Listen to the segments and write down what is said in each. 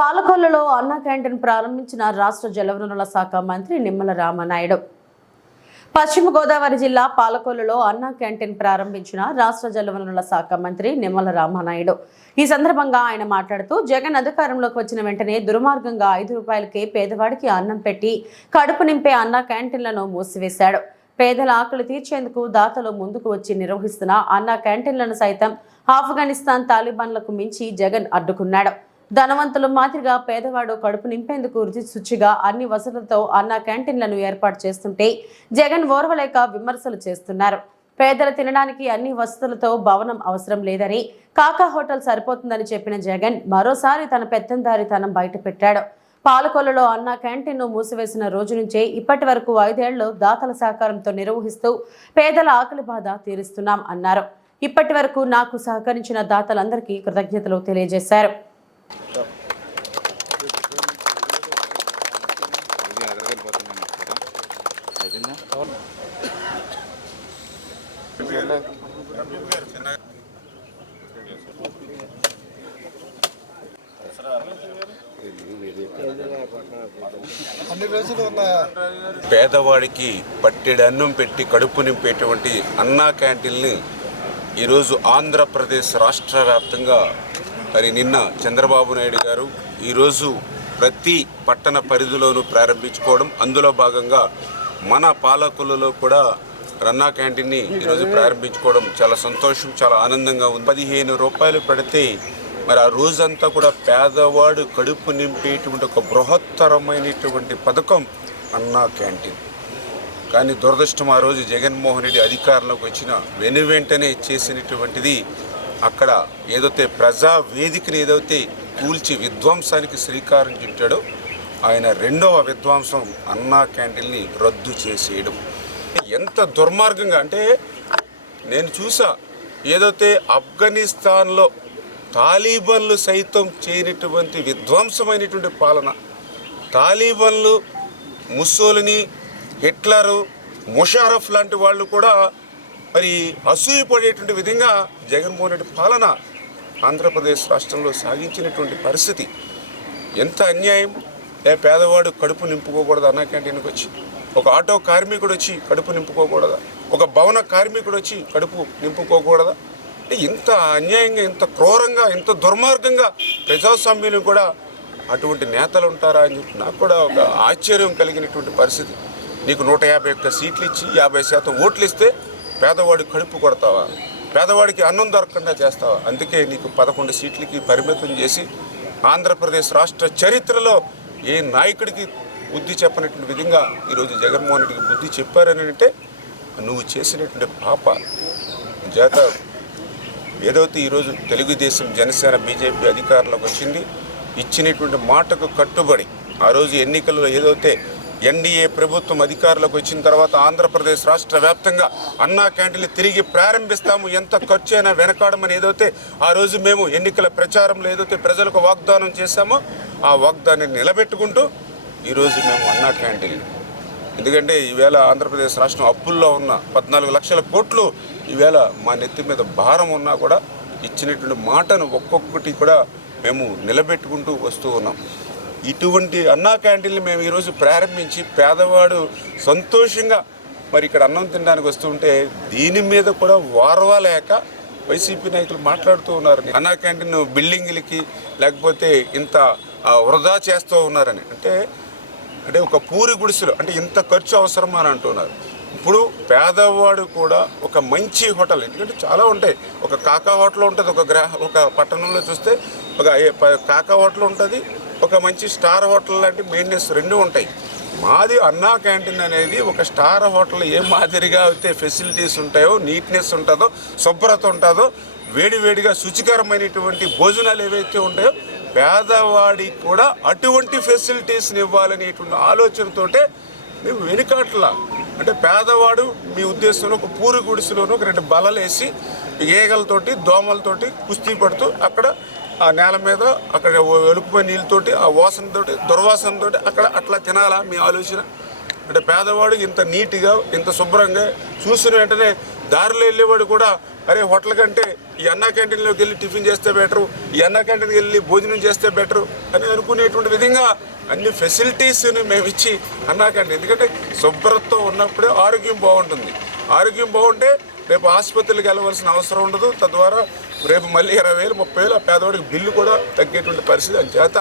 పాలకొల్లలో అన్న క్యాంటీన్ ప్రారంభించిన రాష్ట్ర జలవనరుల శాఖ మంత్రి నిమ్మల రామనాయుడు. పశ్చిమ గోదావరి జిల్లా పాలకొల్లులో అన్న క్యాంటీన్ ప్రారంభించిన రాష్ట్ర జలవనరుల శాఖ మంత్రి నిమ్మల రామనాయుడు. ఈ సందర్భంగా ఆయన మాట్లాడుతూ జగన్ అధికారంలోకి వచ్చిన వెంటనే దుర్మార్గంగా ఐదు రూపాయలకే పేదవాడికి అన్నం పెట్టి కడుపు నింపే అన్న క్యాంటీన్లను మూసివేశాడు. పేదల ఆకలి తీర్చేందుకు దాతలు ముందుకు వచ్చి నిర్వహిస్తున్న అన్న క్యాంటీన్లను సైతం ఆఫ్ఘనిస్తాన్ తాలిబాన్లకు మించి జగన్ అడ్డుకున్నాడు. ధనవంతులు మాదిరిగా పేదవాడు కడుపు నింపేందుకు రుచి శుచిగా అన్ని వసతులతో అన్న క్యాంటీన్లను ఏర్పాటు చేస్తుంటే జగన్ ఓర్వలేక విమర్శలు చేస్తున్నారు. పేదలు తినడానికి అన్ని వసతులతో భవనం అవసరం లేదని కాకా హోటల్ సరిపోతుందని చెప్పిన జగన్ మరోసారి తన పెత్తందారితనం బయటపెట్టాడు. పాలకొల్లలో అన్న క్యాంటీన్ను మూసివేసిన రోజు నుంచే ఇప్పటి వరకు ఐదేళ్ళు దాతల సహకారంతో నిర్వహిస్తూ పేదల ఆకలి బాధ తీరుస్తున్నాం అన్నారు. ఇప్పటి వరకు నాకు సహకరించిన దాతలందరికీ కృతజ్ఞతలు తెలియజేశారు అన్ని రోజులు ఉన్న పేదవాడికి పట్టెడు అన్నం పెట్టి కడుపు నింపేటువంటి అన్నా క్యాంటీన్ని ఈరోజు ఆంధ్రప్రదేశ్ రాష్ట్ర వ్యాప్తంగా మరి నిన్న చంద్రబాబు నాయుడు గారు ఈరోజు ప్రతి పట్టణ పరిధిలోనూ ప్రారంభించుకోవడం అందులో భాగంగా మన పాలకులలో కూడా రన్నా క్యాంటీన్ని ఈరోజు ప్రారంభించుకోవడం చాలా సంతోషం చాలా ఆనందంగా ఉంది. పదిహేను రూపాయలు పెడితే మరి ఆ రోజంతా కూడా పేదవాడు కడుపు నింపేటువంటి ఒక బృహత్తరమైనటువంటి పథకం అన్నా క్యాంటీన్. కానీ దురదృష్టం ఆ రోజు జగన్మోహన్ రెడ్డి అధికారంలోకి వచ్చిన వెను వెంటనే చేసినటువంటిది అక్కడ ఏదైతే ప్రజా వేదికని ఏదైతే కూల్చి విధ్వంసానికి శ్రీకారం చుట్టాడో ఆయన రెండవ విధ్వంసం అన్నా క్యాంటీన్ని రద్దు చేసేయడం. ఎంత దుర్మార్గంగా అంటే నేను చూసా ఏదైతే ఆఫ్ఘనిస్తాన్లో తాలిబన్లు సైతం చేయనటువంటి విధ్వంసమైనటువంటి పాలన తాలిబన్లు ముస్సోలిని హిట్లరు ముషారఫ్ లాంటి వాళ్ళు కూడా మరి అసూయపడేటువంటి విధంగా జగన్మోహన్ రెడ్డి పాలన ఆంధ్రప్రదేశ్ రాష్ట్రంలో సాగించినటువంటి పరిస్థితి. ఎంత అన్యాయం? ఏ పేదవాడు కడుపు నింపుకోకూడదు అన్నా క్యాంటీన్కి వచ్చి. ఒక ఆటో కార్మికుడు వచ్చి కడుపు నింపుకోకూడదా? ఒక భవన కార్మికుడు వచ్చి కడుపు నింపుకోకూడదా? ఇంత అన్యాయంగా ఇంత క్రూరంగా ఇంత దుర్మార్గంగా ప్రజాస్వామ్యం కూడా అటువంటి నేతలు ఉంటారా అని చెప్పి నాకు కూడా ఒక ఆశ్చర్యం కలిగినటువంటి పరిస్థితి. నీకు నూట యాభై ఒక్క సీట్లు ఇచ్చి యాభై శాతం ఓట్లు ఇస్తే పేదవాడి కడుపు కొడతావా? పేదవాడికి అన్నం దొరకకుండా చేస్తావా? అందుకే నీకు పదకొండు సీట్లకి పరిమితం చేసి ఆంధ్రప్రదేశ్ రాష్ట్ర చరిత్రలో ఏ నాయకుడికి బుద్ధి చెప్పనటువంటి విధంగా ఈరోజు జగన్మోహన్ రెడ్డికి బుద్ధి చెప్పారని అంటే నువ్వు చేసినటువంటి పాప చేత ఏదైతే ఈరోజు తెలుగుదేశం జనసేన బీజేపీ అధికారంలోకి వచ్చింది ఇచ్చినటువంటి మాటకు కట్టుబడి ఆ రోజు ఎన్నికల్లో ఏదైతే ఎన్డీఏ ప్రభుత్వం అధికారంలోకి వచ్చిన తర్వాత ఆంధ్రప్రదేశ్ రాష్ట్ర వ్యాప్తంగా అన్నా క్యాంటీన్లు తిరిగి ప్రారంభిస్తాము ఎంత ఖర్చు అయినా వెనకాడమని ఏదైతే ఆ రోజు మేము ఎన్నికల ప్రచారంలో ఏదైతే ప్రజలకు వాగ్దానం చేశామో ఆ వాగ్దాన్ని నిలబెట్టుకుంటూ ఈరోజు మేము అన్నా క్యాంటీన్. ఎందుకంటే ఈవేళ ఆంధ్రప్రదేశ్ రాష్ట్రం అప్పుల్లో ఉన్న పద్నాలుగు లక్షల కోట్లు ఈవేళ మా నెత్తి మీద భారం ఉన్నా కూడా ఇచ్చినటువంటి మాటను ఒక్కొక్కటి కూడా మేము నిలబెట్టుకుంటూ వస్తూ ఉన్నాం. ఇటువంటి అన్నా క్యాంటీన్లు మేము ఈరోజు ప్రారంభించి పేదవాడు సంతోషంగా మరి ఇక్కడ అన్నం తినడానికి వస్తుంటే దీని మీద కూడా వారవలేక వైసీపీ నాయకులు మాట్లాడుతూ ఉన్నారు. అన్నా క్యాంటీన్ బిల్డింగ్లకి లేకపోతే ఇంత వృధా చేస్తూ ఉన్నారని. అంటే అంటే ఒక పూరి గుడిసెలు అంటే ఇంత ఖర్చు అవసరమా అని అంటున్నారు. ఇప్పుడు పేదవాడు కూడా ఒక మంచి హోటల్ ఎందుకంటే చాలా ఉంటాయి. ఒక కాకా హోటల్ ఉంటుంది ఒక గ్రహ ఒక పట్టణంలో చూస్తే ఒక కాకా హోటల్ ఉంటుంది ఒక మంచి స్టార్ హోటల్ లాంటి మెయింటెనెన్స్ రెండు ఉంటాయి. మాది అన్నా క్యాంటీన్ అనేది ఒక స్టార్ హోటల్ ఏ మాదిరిగా అయితే ఫెసిలిటీస్ ఉంటాయో నీట్నెస్ ఉంటుందో శుభ్రత ఉంటుందో వేడివేడిగా శుచికరమైనటువంటి భోజనాలు ఏవైతే ఉంటాయో పేదవాడికి కూడా అటువంటి ఫెసిలిటీస్ని ఇవ్వాలనేటువంటి ఆలోచనతోటే మేము వెనుకాట్లా అంటే పేదవాడు మీ ఉద్దేశంలో ఒక పూరి గుడిసెలోనూ ఒక రెండు బలలేసి ఏగలతోటి ఈగలతోటి దోమలతోటి కుస్తీ పడుతూ అక్కడ ఆ నేల మీద అక్కడ ఎలుపుపై నీళ్ళతోటి ఆ వాసనతోటి దుర్వాసనతోటి అక్కడ అట్లా తినాలా మీ ఆలోచన? అంటే పేదవాడు ఇంత నీట్గా ఇంత శుభ్రంగా చూసిన వెంటనే దారిలో వెళ్ళేవాడు కూడా అరే హోటల్ కంటే ఈ అన్నా క్యాంటీన్లోకి వెళ్ళి టిఫిన్ చేస్తే బెటరు ఈ అన్నా క్యాంటీన్కి వెళ్ళి భోజనం చేస్తే బెటరు అని అనుకునేటువంటి విధంగా అన్ని ఫెసిలిటీస్ని మేము ఇచ్చి అన్నా క్యాంటీన్. ఎందుకంటే శుభ్రతతో ఉన్నప్పుడే ఆరోగ్యం బాగుంటుంది. ఆరోగ్యం బాగుంటే రేపు ఆసుపత్రికి వెళ్ళవలసిన అవసరం ఉండదు. తద్వారా రేపు మళ్ళీ ఇరవై వేలు ముప్పై వేలు ఆ పేదవాడికి బిల్లు కూడా తగ్గేటువంటి పరిస్థితి. అని చేత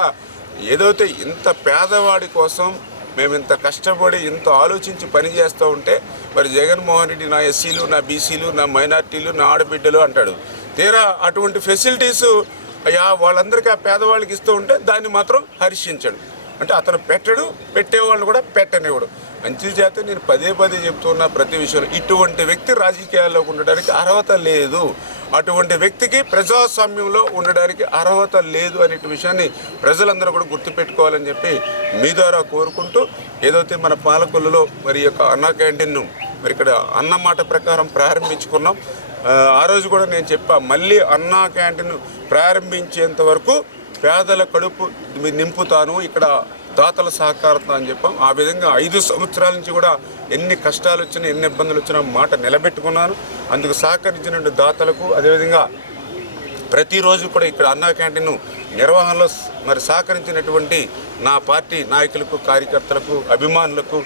ఏదైతే ఇంత పేదవాడి కోసం మేము ఇంత కష్టపడి ఇంత ఆలోచించి పని చేస్తూ ఉంటే మరి జగన్మోహన్ రెడ్డి నా ఎస్సీలు నా బీసీలు నా మైనార్టీలు నా ఆడబిడ్డలు అంటాడు. తీరా అటువంటి ఫెసిలిటీస్ అయ్యా వాళ్ళందరికీ ఆ పేదవాళ్ళకి ఇస్తూ ఉంటే దాన్ని మాత్రం హర్షించడు. అంటే అతను పెట్టడు పెట్టేవాళ్ళు కూడా పెట్టనివ్వడు. మంచి చేత నేను పదే పదే చెప్తున్నా ప్రతి విషయంలో. ఇటువంటి వ్యక్తి రాజకీయాల్లో ఉండడానికి అర్హత లేదు. అటువంటి వ్యక్తికి ప్రజాస్వామ్యంలో ఉండడానికి అర్హత లేదు అనే విషయాన్ని ప్రజలందరూ కూడా గుర్తుపెట్టుకోవాలని చెప్పి మీ ద్వారా కోరుకుంటూ ఏదైతే మన పాలకొల్లులో మరి యొక్క అన్న క్యాంటీన్ను మరి ఇక్కడ అన్నమాట ప్రకారం ప్రారంభించుకున్నాం ఆ, ఆ రోజు కూడా నేను చెప్పా మళ్ళీ అన్నా క్యాంటీన్ ప్రారంభించేంత వరకు పేదల కడుపు నింపుతాను ఇక్కడ దాతల సహకారంతో అని చెప్పాం. ఆ విధంగా ఐదు సంవత్సరాల నుంచి కూడా ఎన్ని కష్టాలు వచ్చినా ఎన్ని ఇబ్బందులు వచ్చినా మాట నిలబెట్టుకున్నాను అందుకు సహకరించిన దాతలకు అదేవిధంగా ప్రతిరోజు కూడా ఇక్కడ అన్నా క్యాంటీన్ నిర్వహణలో మరి సహకరించినటువంటి నా పార్టీ నాయకులకు కార్యకర్తలకు అభిమానులకు